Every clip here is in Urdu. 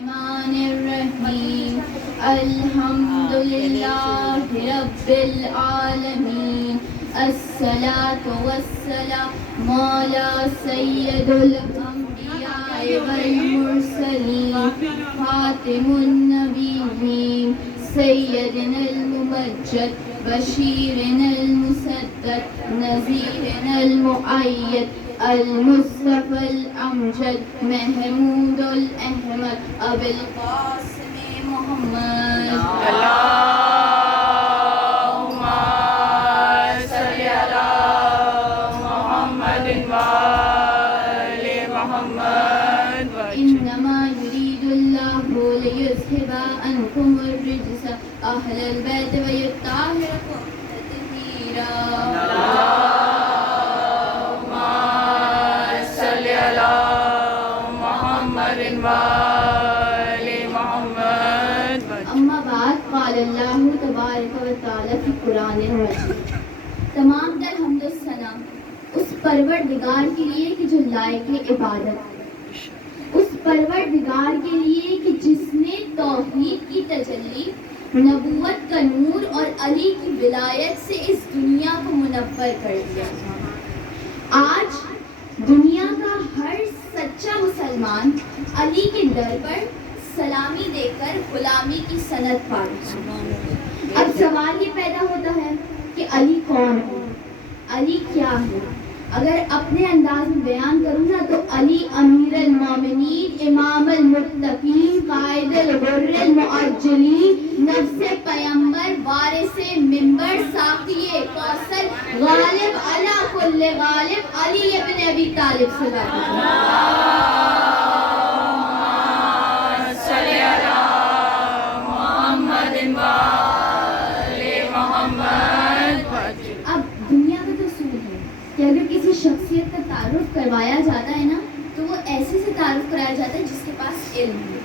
الرحمن الرحیم الحمد للہ رب العالمین الصلاة والسلام علی سید الانبیاء والمرسلین خاتم النبیین سیدنا الممجد بشیرنا المسدد نذیرنا المؤید المصطفى الأمجد محمود الأحمد أبي القاسم محمد اللهم صل على محمد وآل محمد إنما يريد الله ليذهب عنكم الرجس أهل البيت ويطهركم تطهيرا اما بعد قال اللہ تبارک و تعالی فی قرآن مجید تمام در حمد و ثنا اس پروردگار کے لیے کہ جو لائق عبادت، اس پروردگار کے لیے کہ جس نے توحید کی تجلی، نبوت کا نور اور علی کی ولایت سے اس دنیا کو منور کر دیا۔ آج دنیا کا ہر سچا مسلمان علی کے در پر سلامی دے کر غلامی کی سند پائے۔ اب سوال یہ پیدا ہوتا ہے کہ علی کون ہے، علی کیا ہے؟ اگر اپنے انداز میں بیان کروں نا تو علی امیر المومنین، امام المتقین، قائد الغر المعجلین، نفس پیمبر، وارث منبر، ساقی کوثر، غالب علی کل غالب، علی ابن ابی طالب صلی اللہ علیہ وسلم۔ اب دنیا کا تو اصول ہے کہ اگر کسی شخصیت کا تعارف کروایا جاتا ہے نا تو وہ ایسے سے تعارف کرایا جاتا ہے جس کے پاس علم ہے۔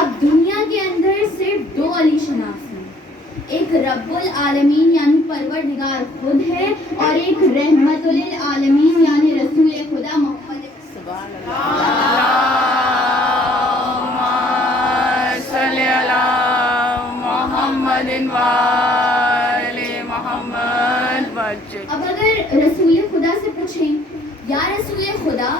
اب دنیا کے اندر صرف دو علی شناس ہیں، ایک رب العالمین یعنی پروردگار خود ہے اور ایک رحمت للعالمین یعنی رسول خدا محمد سبحان اللہ۔ صل علی محمد وآل محمد۔ اب اگر رسول خدا سے پوچھیں یا رسول خدا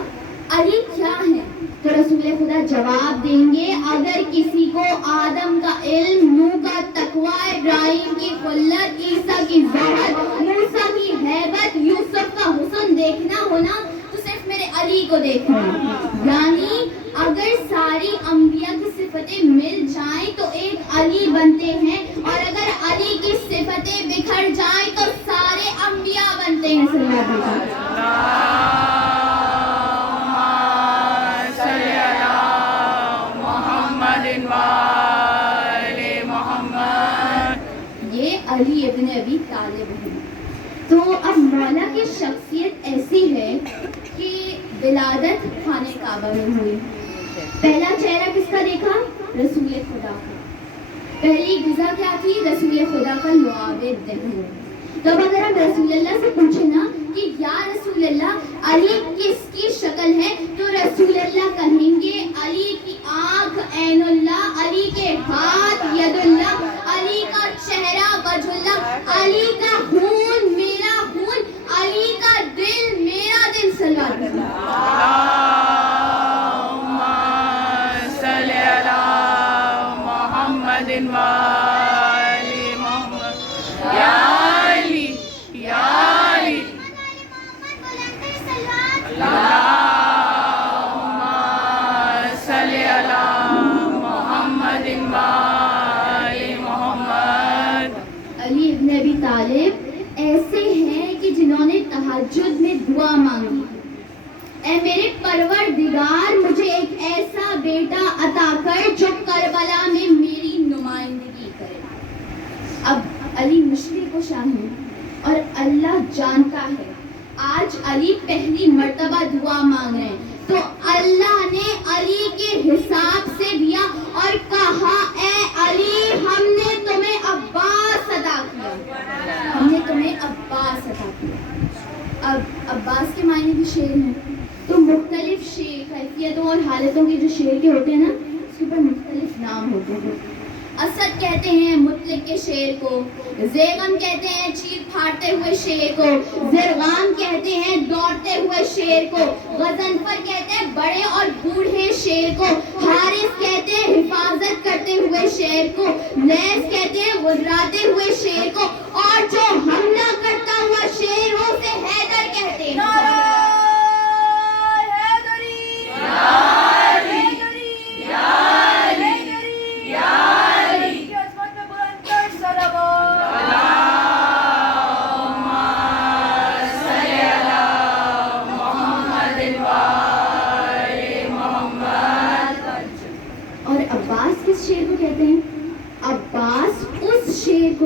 علی کیا ہے تو رسول خدا جواب دیں گے اگر کسی کو آدم کا علم، نوح کا تقوی، ابراہیم کی خلت، عیسیٰ کی زہد، موسیٰ کی ہیبت، یوسف کا حسن دیکھنا ہونا تو صرف میرے علی کو دیکھنا۔ یعنی اگر ساری انبیاء کی صفتیں مل جائیں تو ایک علی بنتے ہیں اور اگر علی کی صفتیں بکھر جائیں تو سارے انبیاء بنتے ہیں۔ صلی اللہ علیہ وسلم۔ یہ علی ابن ابی طالب ہیں۔ تو اب مولا کی شخصیت ایسی ہے کہ ولادت خانہ کعبہ میں ہوئی۔ پہلا چہرہ کس کا دیکھا؟ رسول خدا کا۔ پہلی غذا کیا تھی؟ رسول خدا کا لعاب دہن۔ تو اب اگر ہم رسول اللہ سے پوچھیں نا کہ یا رسول اللہ علی کس کی شکل ہے تو رسول اللہ کہیں گے علی کی آنکھ عین اللہ، علی کے ہاتھ ید اللہ، علی کا چہرہ وجہ اللہ، علی کا خون میرا خون، علی کا دل میرا دل۔ صلی اللہ علیہ وسلم۔ اللہم صل علی محمد وآل محمد۔ یا علی یا علی اللہم صل علی محمد وآل محمد۔ علی ابن ابی طالب ایسے ہیں کہ جنہوں نے تہجد میں دعا مانگی، اے میرے پروردگار مجھے ایک ایسا بیٹا عطا کر جو کربلا میں میری نمائندگی کرے۔ اب علی مشکل کشا ہیں اور اللہ جانتا ہے آج علی پہلی مرتبہ دعا مانگ رہے ہیں تو اللہ نے علی کے حساب سے دیا اور کہا اے علی ہم نے تمہیں عباس عطا کیا، ہم نے تمہیں عباس عطا کیا۔ اب عباس کے معنی بھی شعر ہیں تو مختلف شعر کیفیتوں اور حالتوں کے جو شعر کے ہوتے ہیں نا اس کے اوپر مختلف نام ہوتے ہیں. اسد کہتے ہیں مطلق کے شیر کو, زیغم کہتے ہیں چیر پھاڑتے ہوئے شیر کو, زرغام کہتے ہیں دوڑتے ہوئے شیر کو, غضنفر کہتے ہیں بڑے اور بوڑھے شیر کو, حارث کہتے ہیں حفاظت کرتے ہوئے شیر کو, لیث کہتے ہیں غراتے ہوئے شیر کو, اور جو حملہ کرتا ہوا شیر ہو اسے حیدر کہتے ہیں.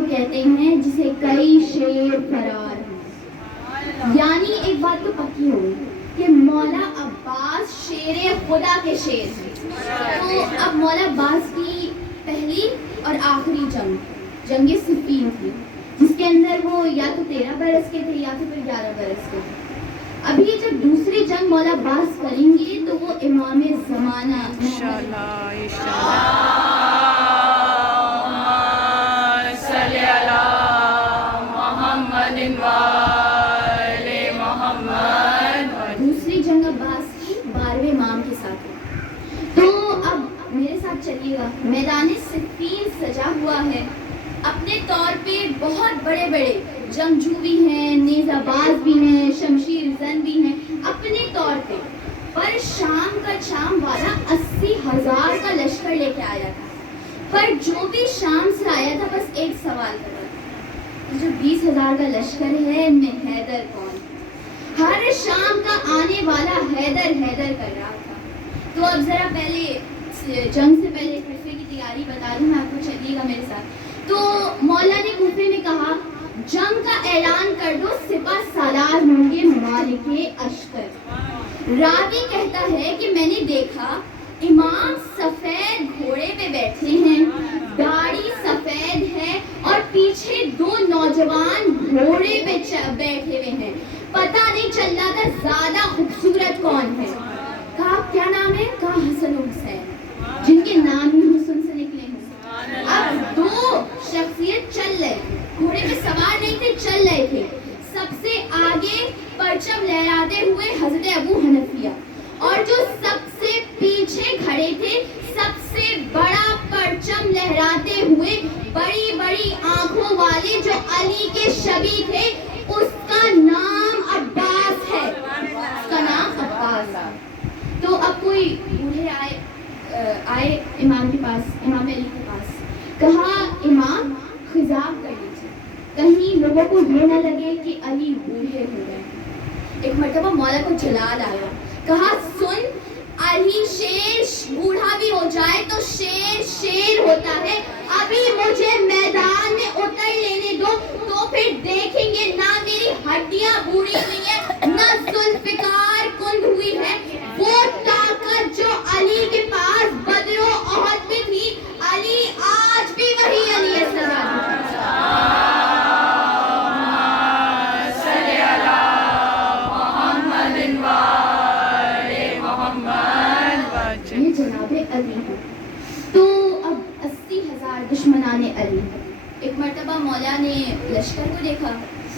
کہتے ہیں جسے کئی شیر فرار ہیں. یعنی ایک بات تو پکی ہوگی کہ مولا عباس شیر خدا کے شیر ہیں. تو اب مولا عباس کی پہلی اور آخری جنگ صفین تھی, جس کے اندر وہ یا تو 13 برس کے تھے یا تو پھر 11 برس کے تھے. ابھی جب دوسری جنگ مولا عباس کریں گے تو وہ امام زمانہ دوسری جنگ عباس کی 12ویں امام کے ساتھ ہے. تو اب میرے ساتھ چلیے گا. میدان صفین سجا ہوا ہے. اپنے طور پہ بہت بڑے بڑے جنگجو بھی ہیں, نیزہ باز بھی ہیں, شمشیر زن بھی ہیں اپنے طور پہ. پر شام والا 80,000 کا لشکر لے کے آیا تھا. پر جو بھی شام سے آیا تھا بس ایک سوال کر رہا تھا, جو 20,000 کا لشکر ہے ان میں حیدر کون؟ ہر شام کا آنے والا حیدر کر رہا تھا. تو اب ذرا پہلے جنگ سے پہلے کوفے کی تیاری بتا دوں میں آپ کو, چلیے گا میرے ساتھ. تو مولا نے کوفے میں کہا جنگ کا اعلان کر دو, سپہ سالار ہوں گے ممالک اشتر. راوی کہتا ہے کہ میں نے دیکھا امام سفید گھوڑے پہ بیٹھے ہیں, داڑھی سفید ہے اور پیچھے 2 نوجوان گھوڑے پہ بیٹھے ہوئے ہیں. پتہ نہیں چل رہا تھا زیادہ خوبصورت کون ہے. کہا کیا نام ہے؟ کہا حسن و حسین, جن کے نام ہی حسن سے نکلے ہیں. اب 2 شخصیت چل رہے, گھوڑے پہ سوار نہیں تھے, چل رہے تھے. سب سے آگے پرچم لہراتے ہوئے حضرت ابو حنفیہ, اور جو سب سے پیچھے کھڑے تھے سب سے بڑا پرچم لہراتے ہوئے بڑی بڑی آنکھوں والے جو علی کے شبیہ تھے, اس کا نام عباس ہے. اس کا نام عباس. تو اب کوئی بوڑھے آئے امام کے پاس, امام علی کے پاس. کہا امام خضاب کر لیجیے, کہیں لوگوں کو یہ نہ لگے کہ علی بوڑھے ہو گئے. ایک مرتبہ مولا کو جلال آیا, کہا سن, علی شیر بوڑھا بھی ہو جائے تو شیر ہوتا ہے. ابھی مجھے میدان میں اتر لینے دو, تو پھر دیکھیں گے نہ میری ہڈیاں بوڑھی ہوئی ہیں نہ ذوالفقار کند ہوئی ہے. وہ طاقت جو علی کے پاس بدر و احد میں تھی, علی آج بھی وہی علی ہے. یہ جناب علی ہے. تو اب 80,000 دشمنان علی. ایک مرتبہ مولا نے لشکر کو دیکھا,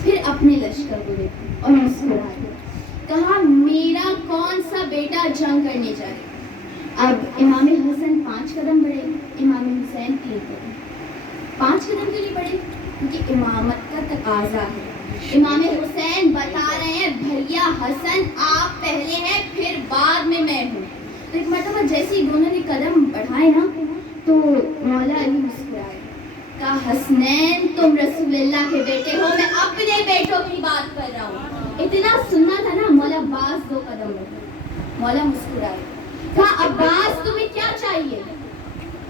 پھر اپنے لشکر کو دیکھا اور مسکرایا. کہا میرا کون سا بیٹا جنگ کرنے جائے. اب امام حسن 5 قدم بڑھے, امام حسین 3 قدم. 5 قدم کے لیے بڑھے کیونکہ امامت کا تقاضا ہے. امام حسین بتا رہے ہیں بھیا حسن آپ پہلے ہیں پھر بعد میں ہوں. تو ایک مرتبہ جیسے ہی دونوں نے قدم بڑھائے نا تو مولا علی مسکرائے. کہا حسنین تم رسول اللہ کے بیٹے ہو, میں اپنے بیٹوں کی بات کر رہا ہوں. اتنا سننا تھا نا. مولا عباس 2 قدم بڑھے, مولا مسکرائے. کہا عباس تمہیں کیا چاہیے.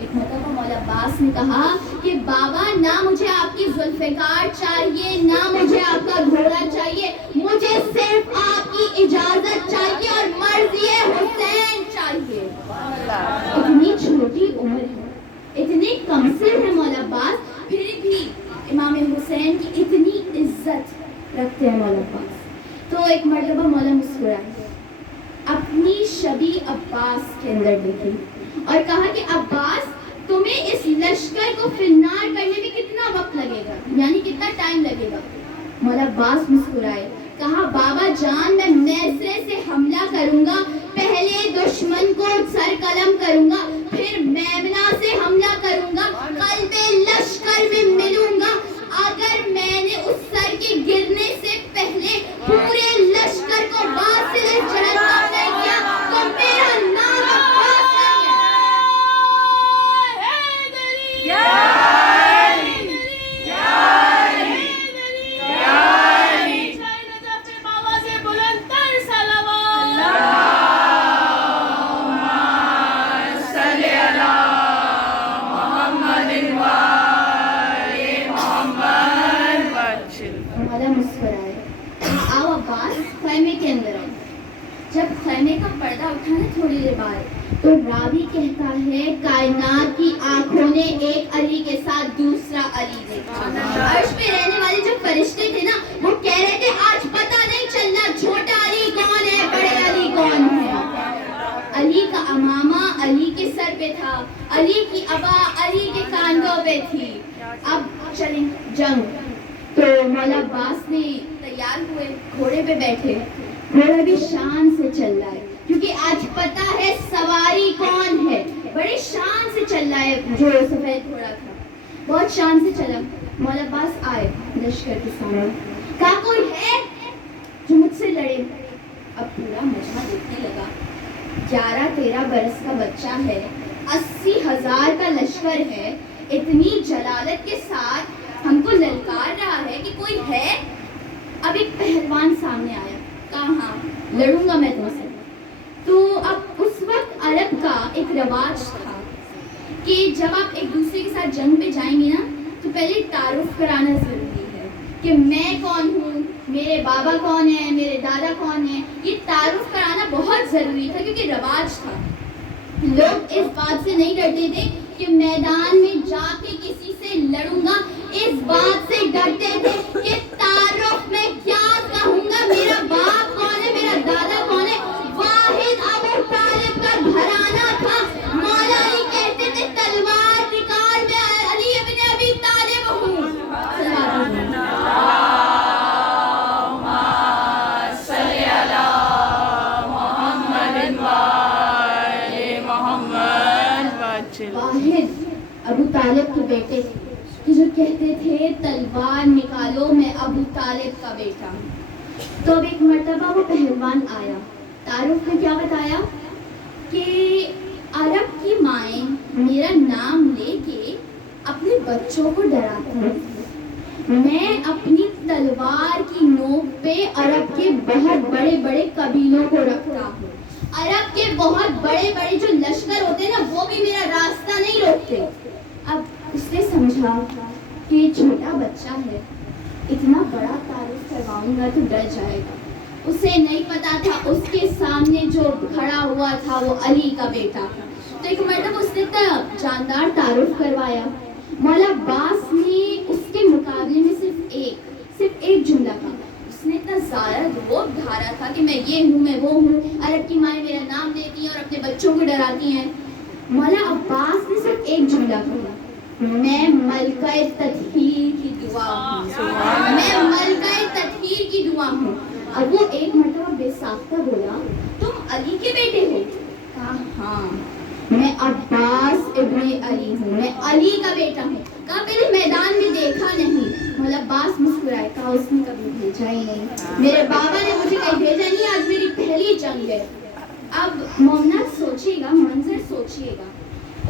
ایک مرتبہ مولا عباس نے کہا کہ بابا نہ مجھے آپ کی ذوالفقار چاہیے نہ مجھے آپ کا گھوڑا چاہیے, مجھے صرف آپ کی اجازت چاہیے اور مرضی حسین چاہیے. اتنی چھوٹی عمر ہے, اتنے کمسن ہے مولا عباس, پھر بھی امام حسین کی اتنی عزت رکھتے ہیں مولا عباس. تو ایک مرتبہ مولا مسکرائے, اپنی شبیہ عباس کے اندر دیکھی اور کہا کہ عباس ہمیں اس لشکر کو فنار کرنے میں کتنا وقت لگے گا، یعنی کتنا ٹائم لگے گا؟ مولا عباس مسکرائے، کہا بابا جان میں میسرے سے حملہ کروں گا، پہلے دشمن کو سر قلم کروں گا، پھر میمنہ سے حملہ کروں گا، قلب لشکر میں ملوں گا، اگر میں نے اس سر کے گرنے سے پہلے پورے لشکر کو واصل جہنم نہیں کیا تو میرا نام عباس نہیں جب خیمے کا پردہ اٹھا نا تھوڑی دیر بعد تو راوی کہتا ہے کائنات کی آنکھوں نے ایک علی کے ساتھ دوسرا علی دیکھا۔ عرش پہ رہنے والے جو فرشتے تھے نا وہ کہہ رہے تھے آج پتہ نہیں چلنا چھوٹا علی کون ہے بڑے علی کون ہے۔ علی کا امامہ علی کے سر پہ تھا، علی کی ابا علی کے کاندھوں پہ تھی۔ اب چلیں جنگ۔ تو مولا عباس نے تیار ہوئے، گھوڑے پہ بیٹھے، گھوڑا بھی شان سے چل رہا ہے کیونکہ آج پتہ ہے سواری کون ہے، بڑے شان سے چل رہا ہے۔ جو سفید گھوڑا تھا بہت شان سے چلا۔ مولا عباس آئے لشکر کے سامنے، کہا کوئی ہے جو مجھ سے لڑے؟ اب پورا مجمع دیکھنے لگا، 11-13 برس کا بچہ ہے، 80,000 کا لشکر ہے، اتنی جلالت کے ساتھ ہم کو للکار رہا ہے کہ کوئی ہے؟ اب ایک پہلوان سامنے آیا، کہا ہاں لڑوں گا میں تم سے۔ تو اب اس وقت عرب کا ایک رواج تھا کہ جب آپ ایک دوسرے کے ساتھ جنگ پہ جائیں گے نا تو پہلے تعارف کرانا ضروری ہے کہ میں کون ہوں، میرے بابا کون ہے، میرے دادا کون ہے، یہ تعارف کرانا بہت ضروری تھا کیونکہ رواج تھا۔ لوگ اس بات سے نہیں ڈرتے تھے کہ میدان میں جا کے کسی سے لڑوں گا، اس بات سے ڈرتے تھے کہ تعارف میں کیا کہوں گا، میرا باپ کون ہے، میرا دادا کون ہے۔ واحد ابو طالب کا گھرانہ تھا۔ مولا علی کہتے تھے تلوار نکال میں علی ابن ابی طالب ہوں۔ واحد ابو طالب کے بیٹے تھے جو کہتے تھے تلوار نکالو میں ابو طالب کا بیٹا ہوں۔ تو اب ایک مرتبہ وہ پہلوان آیا، تعارف میں کیا بتایا کہ عرب کی مائیں میرا نام لے کے اپنے بچوں کو ڈراتی ہیں، میں اپنی تلوار کی نوک پہ عرب کے بہت بڑے بڑے قبیلوں کو رکھتا ہوں، عرب کے بہت بڑے بڑے جو لشکر ہوتے ہیں نا وہ بھی میرا راستہ نہیں روکتے۔ اب اس نے سمجھا کہ چھوٹا بچہ ہے، اتنا بڑا تعارف کرواؤں گا تو ڈر جائے گا، اسے نہیں پتا تھا اس کے سامنے جو کھڑا ہوا تھا وہ علی کا بیٹا تھا۔ تو ایک مرتبہ اس نے جاندار تعارف کروایا۔ مولا عباس نے اس کے مقابلے میں صرف ایک جملہ کہا، اس نے اتنا زیادہ روب دھارا تھا کہ میں یہ ہوں، میں وہ ہوں، عرب کی مائیں میرا نام لیتی ہیں اور اپنے بچوں کو ڈراتی ہیں۔ مولا عباس نے صرف ایک جملہ کہا، میں ملکہ تطہیر کی دعا ہوں، میں ملکہ تطہیر کی دعا ہوں۔ اب وہ ایک مرتبہ بے ساختہ بولا، تم علی کے بیٹے ہو؟ کہا ہاں میں عباس ابن علی ہوں، میں علی کا بیٹا ہوں۔ کہا پہلے میدان میں دیکھا نہیں؟ مولا عباس مسکرائے، کہا اس نے کبھی بھیجا ہی نہیں، میرے بابا نے مجھے کہیں بھیجا نہیں، آج میری پہلی جنگ ہے۔ اب مومنات سوچیے گا، منظر سوچیے گا،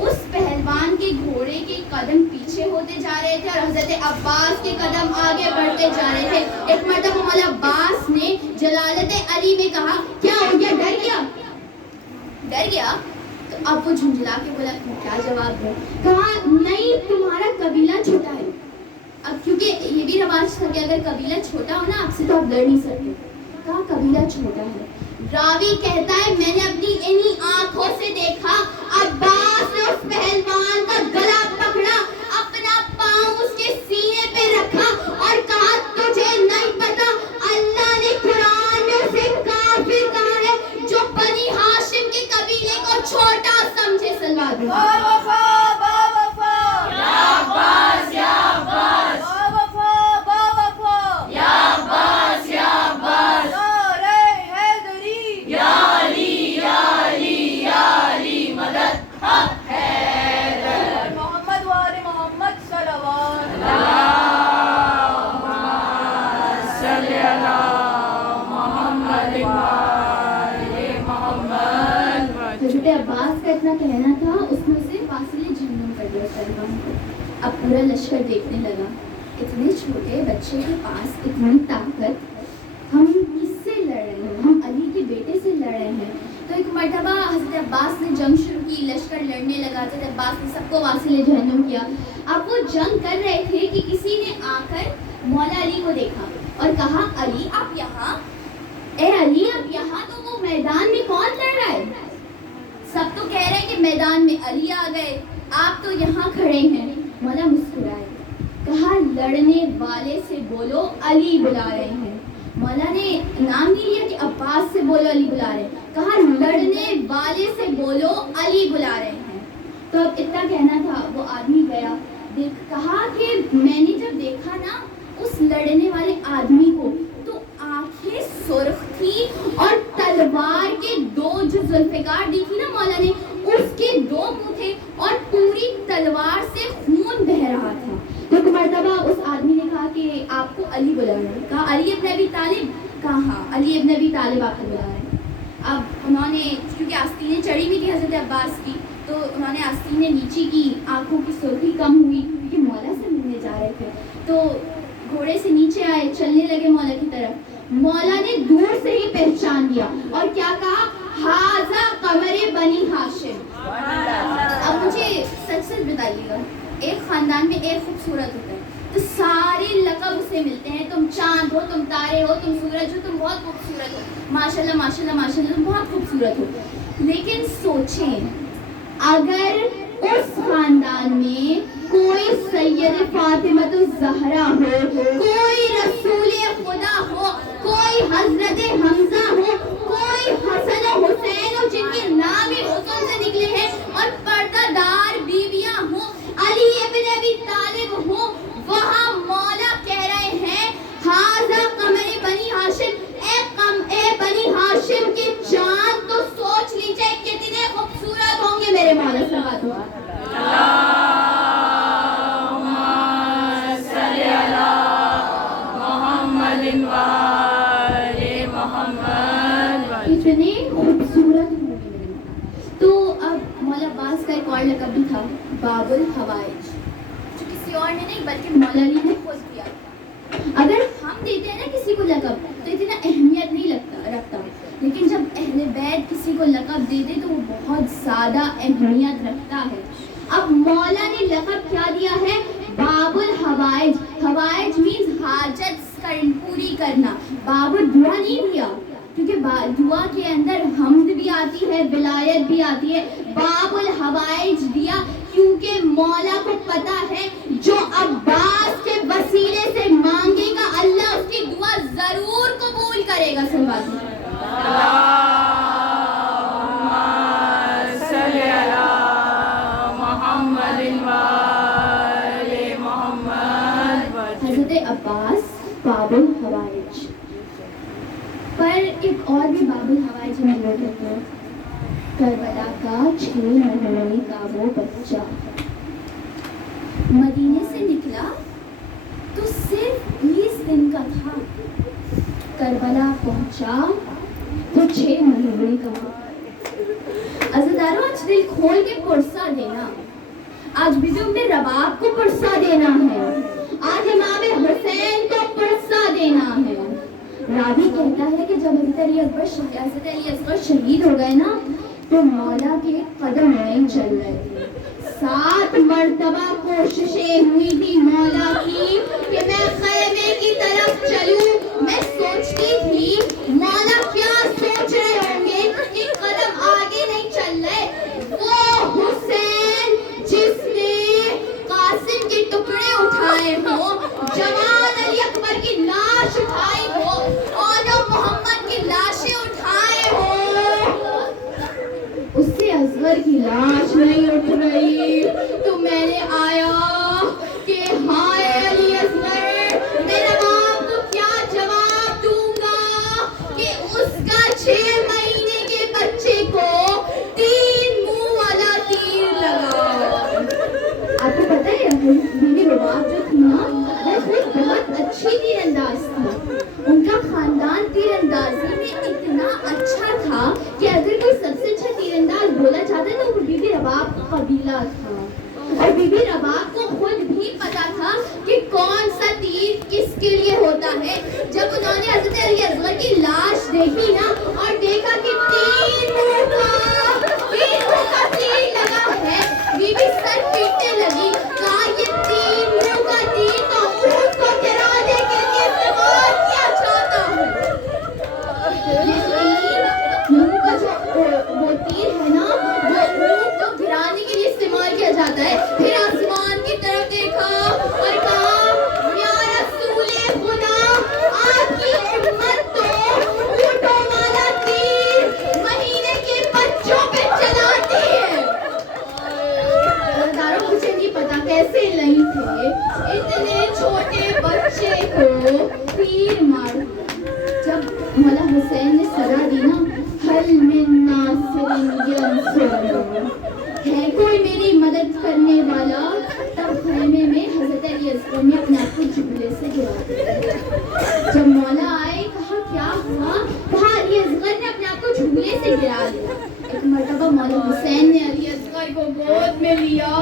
اس پہلوان کے گھوڑے کے قدم پیچھے ہوتے جا رہے تھے اور حضرت عباس کے قدم آگے بڑھتے جا رہے تھے۔ ایک مرتبہ مولا عباس نے جلالت علی میں کہا کیا ہو گیا، ڈر گیا؟ تو اب وہ جھنجھلا کے بولا کیا جواب دوں؟ کہا نہیں تمہارا قبیلہ چھوٹا ہے۔ اب کیونکہ یہ بھی رواج تھا کہ اگر قبیلہ چھوٹا ہو نا آپ سے تو آپ لڑ نہیں سکتے۔ کہا قبیلہ چھوٹا ہے۔ راوی کہتا ہے میں نے اپنی انہی آنکھوں سے دیکھا، عباس نے اس پہلوان کا گلا پکڑا، اپنا پاؤں اس کے سینے پہ رکھا اور کہا تجھے نہیں پتا اللہ نے قرآن میں اسے کافر کہا ہے جو بنی ہاشم کے قبیلے کو چھوٹا سمجھے۔ صلی اللہ علیہ وسلم محمد وآل محمد صلوات صلی علی محمد وآل محمد. حضرت عباس کا اتنا کہنا تھا، اس میں سے فاصلے جہنم کر دیا سلمان کو. اب پورا لشکر دیکھنے لگا، اتنے چھوٹے بچے کے پاس اتنی طاقت، ہم کس سے لڑ رہے ہیں؟ ہم علی کے بیٹے سے لڑ رہے ہیں. تو ایک مرتبہ حضرت عباس نے جنگ شروع کی، لشکر لڑنے لگا. حضرت عباس نے سب کو واصل جہنم کیا. اب وہ جنگ کر رہے تھے کہ کسی نے آ کر مولا علی کو دیکھا اور کہا، علی آپ یہاں، اے علی آپ یہاں. تو وہ میدان میں کون لڑ رہا ہے؟ سب تو کہہ رہے ہیں کہ میدان میں علی آ گئے، آپ تو یہاں کھڑے ہیں. مولا مسکرائے، کہا لڑنے والے سے بولو علی بلا رہے ہیں. مولا نے نام نہیں لیا کہ عباس سے بولو علی بلا رہے ہیں، کہا لڑنے والے سے بولو علی بلا رہے ہیں. تو اب اتنا کہنا تھا. وہ آدمی گیا، کہا کہ میں نے جب دیکھا نا اس لڑنے والے آدمی کو تو آنکھیں سرخ تھی اور تلوار کے دو جو ذوالفقار دی تھی نا مولا نے، اس کے دو منہ تھے اور پوری تلوار سے خون بہہ رہا تھا. تو ایک مرتبہ اس آدمی نے کہا کہ آپ کو علی بلا رہے ہیں. کہا علی ابن ابی طالب؟ کہا ہاں علی ابن ابی طالب آپ کو بلا رہے ہیں. اب انہوں نے، کیونکہ آستینیں چڑھی ہوئی تھی حضرت عباس کی، تو انہوں نے آستینیں نیچے کی، آنکھوں کی سرخی کم ہوئی کیونکہ مولا سے ملنے جا رہے تھے. تو گھوڑے سے نیچے آئے، چلنے لگے مولا کی طرف. مولا نے دور سے ہی پہچان لیا اور کیا کہا، ہاذا قمر بنی ہاشم. اب مجھے سچ سچ بتائیے گا، ایک خاندان میں ایک خوبصورت ہوتا ہے تو سارے لقب اسے ملتے ہیں. تم چاند ہو، تم تارے ہو، تم سورج ہو، تم بہت خوبصورت ہو، ماشاء اللہ ماشاء اللہ ماشاء اللہ تم بہت خوبصورت ہو. لیکن سوچیں، اگر اس خاندان میں کوئی سید فاطمۃ الزہرا ہو، کوئی رسول خدا ہو، کوئی حضرت حمزہ ہو، کوئی حسن و حسین ہو جن کے نام حسن سے نکلے ہیں، اور پردہ دار بیویاں ہوں، علی ابن ابی طالب ہوں، وہاں مولا کہہ رہے ہیں ہاذا قمر بنی ہاشم. اے بنی ہاشم کے چاند تو سوچ لیجئے کتنے خوبصورت ہوں گے میرے مولا سے. بات ہوا اتنے خوبصورت ہوں گے. تو اب مولا عباس کا ایک اور لقب بھی تھا، باب الحوائج، جو کسی اور نے نہیں بلکہ مولا علی نے خود دیا. اگر ہم دیتے ہیں نا کسی کو لقب تو اتنا اہمیت نہیں رکھتا، لیکن جب اہل بیت کسی کو لقب دے دے تو وہ بہت زیادہ اہمیت رکھتا ہے. اب مولا نے لقب کیا دیا ہے، باب الحوائج. حوائج مینز حاجت پوری کرنا. باب دعا نہیں دیا کیونکہ دعا کے اندر حمد بھی آتی ہے، ولایت بھی آتی ہے. باب الحوائج دیا کیونکہ مولا کو پتا ہے جو عباس کے وسیلے سے مانگے گا اللہ اس کی دعا ضرور قبول کرے گا. سلوات حضرت عباس باب الحوائج. پر ایک اور بھی باب الحوائج میں لوگ ہیں. کربلا کا 6 مہینے کا وہ بچہ مدینے سے نکلا تو صرف 20 دن کا تھا. کربلا پہنچا تو 6 مہینے کا ہوا. عزیزدارو آج دل کھول کے پرسہ دینا، آج بیویوں میں رباب کو پرسہ دینا ہے، آج امام حسین کو پرسہ دینا ہے. راوی کہتا ہے کہ جب حضرت علی اصغر شہید ہو گئے نا تو مولا کے قدم نہیں چل رہے تھے. 7 مرتبہ کوششیں ہوئی تھی مولا کی کہ میں خیمے کی طرف چلوں. میں سوچتی تھی مولا کیا سوچ رہے ہوں گے کہ قدم آگے نہیں چل رہے. وہ حسین جس نے قاسم کے ٹکڑے اٹھائے ہو، جوان علی اکبر کی لاش اٹھائی ہو، اور محمد کی لاشیں اٹھائے ہو، اس سے اصغر کی لاش نہیں اٹھ رہی. تو میں نے آیا کہ ہائے علی اصغر، میرا باپ کو کیا جواب دوں گا کہ اس قبیلہ تھا اور بی بی رباب کو خود بھی پتا تھا کہ کون سا تیر کس کے لیے ہوتا ہے. جب انہوں نے حضرت علی اصغر کی لاش دیکھی نا اور دیکھا کہ تیر منہ کا تیر لگا ہے, بی بی سر پیٹنے لگی. کہا یہ تیر منہ کا تیر تو اونٹ کو گرانے کے لیے استعمال کیا جاتا ہے. یہ تیر منہ کا جو وہ تیر ہے نا وہ اونٹ کو گرانے کے لیے استعمال کیا جاتا ہے. پھر آسمان کی طرف دیکھا اور کہا یا رسول خدا, آپ کی امت تو اونٹوں والا تیر مہینے کے بچوں پہ چلاتی ہے. داروں مجھے نہیں پتا کیسے نہیں تھے اتنے چھوٹے بچے کو تیر مار. جب مولا حسین نے صدا دی نا حل من ناصر ینصرنی, ہے کوئی میری مدد کرنے والا, تب خیمے میں حضرت علی اصغر نے اپنے آپ کو جھولے سے گرا دیا. جب مولا آئے کہا کیا ہوا, کہا علی اصغر نے اپنے آپ کو جھولے سے گرا دیا. ایک مرتبہ مولا حسین نے علی اصغر کو گود میں لیا,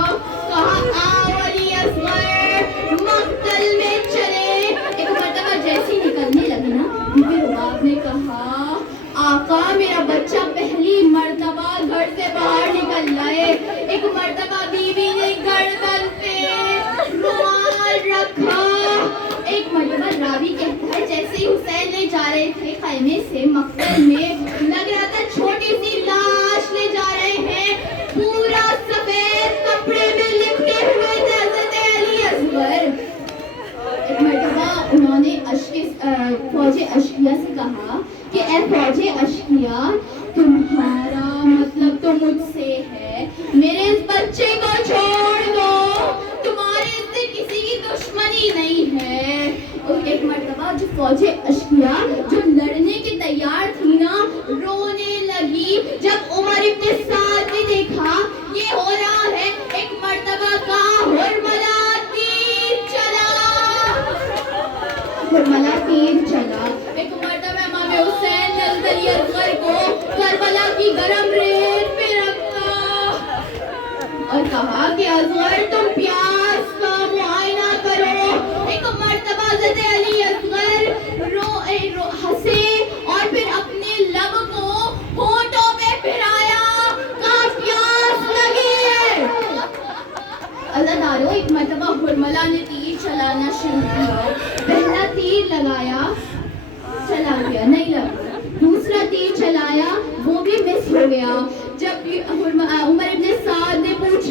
کہا آؤ علی اصغر مقتل میں چلے. ایک مرتبہ جیسی نکلنے لگی نا بی بی رباب نے کہا آقا میرا بچہ پہلی مرتبہ گھر سے باہر نکل آئے. ایک مرتبہ بیوی نے گردن پہ رومال رکھا. ایک مرتبہ راوی کہتا ہے جیسے ہی حسین لے جا رہے تھے خیمے سے مقتل میں, لگ رہا تھا چھوٹی سی لاش لے جا رہے ہیں. پورا سفید کپڑے میں لپٹے ہوئے تھے حضرت علی اصغر. ایک مرتبہ انہوں نے فوج اشقیہ سے کہا کہ اے فوج اشقیہ, تمہارا مطلب تو مجھ سے ہے, میرے اس بچے کو چھوڑ دو, تمہارے سے کسی کی دشمنی نہیں ہے. اور ایک مرتبہ جو فوج اشقیہ جو لڑنے کے تیار تھی نا رونے لگی. جب عمر ابن سعد نے دیکھا یہ ہو رہا ہے, ایک مرتبہ کہا ہرملا تیر چلا, ہرملا تیر چلا. ایک مرتبہ امام حسین نے حضرت علی اصغر کو کربلا کی گرم ریت پہ رکھا اور کہا کہ اصغر تم پیاس کا معائنہ کرو. ایک مرتبہ حضرت علی اصغر ہنسے اور پھر اپنے لب کو ہونٹوں پہ پھرایا, کہا پیاس لگی ہے. اللہ دارو ایک مرتبہ ہرملا نے تیر چلانا شروع کیا. پہلا تیر لگایا, چلا گیا, نہیں لگا. دوسرا تیر چلایا, وہ بھی مس ہو گیا. جب عمر ابن سعد نے پوچھا